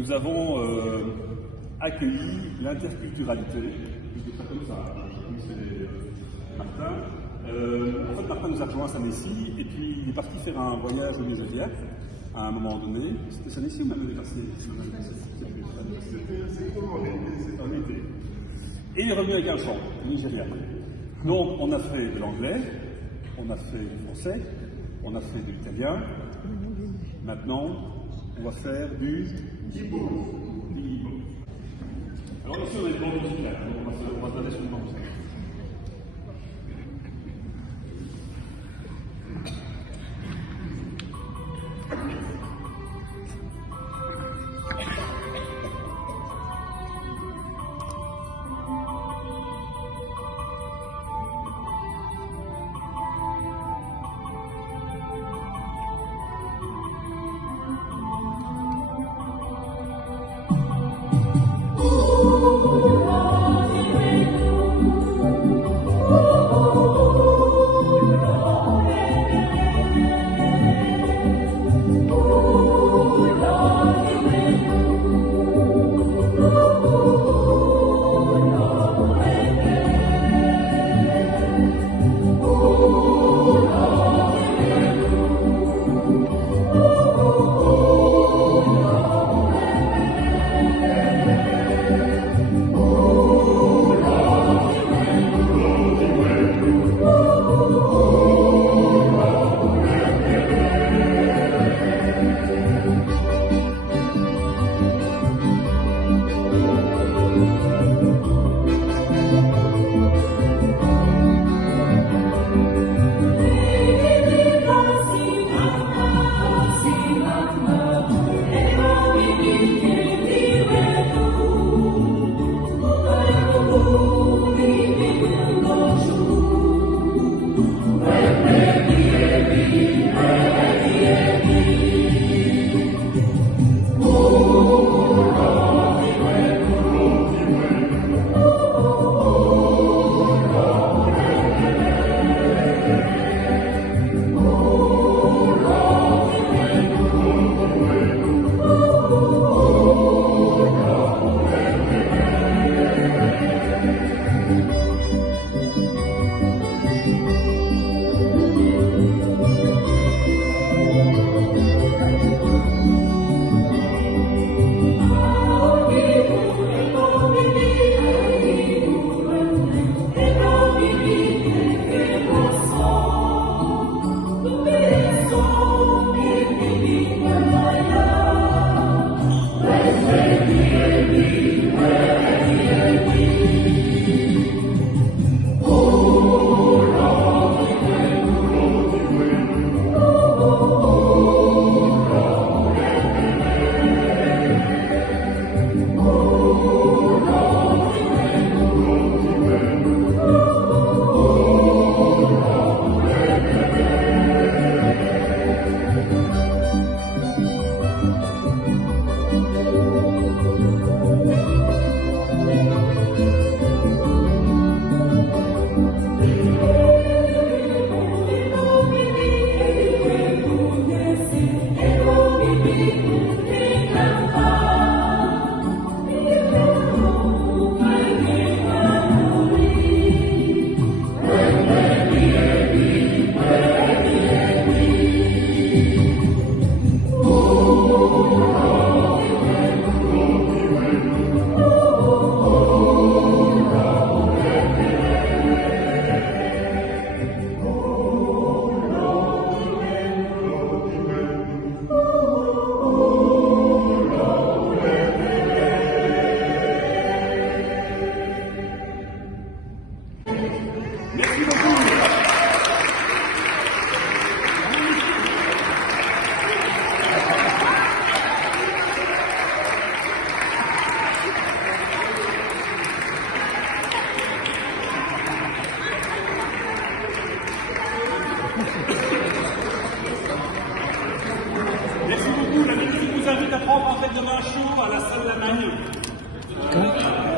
nous avons accueilli l'interculturalité. Je dis ça comme ça, c'est Martin. En fait, Martin nous a rejoint à Saint-Messie et puis il est parti faire un voyage au Nigeria à un moment donné. C'était Saint-Messie ou même l'année passée? C'était en été. Et il est revenu avec un chant, au Nigeria. Donc, on a fait de l'anglais, on a fait du français, on a fait de l'italien. Maintenant, on va faire du Igbo. Alors ici, on a une bande musicale, donc on va s'arrêter sur une bande musicale.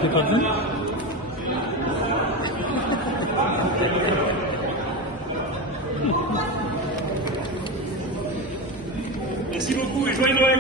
T'es pas vu? Merci beaucoup et joyeux Noël!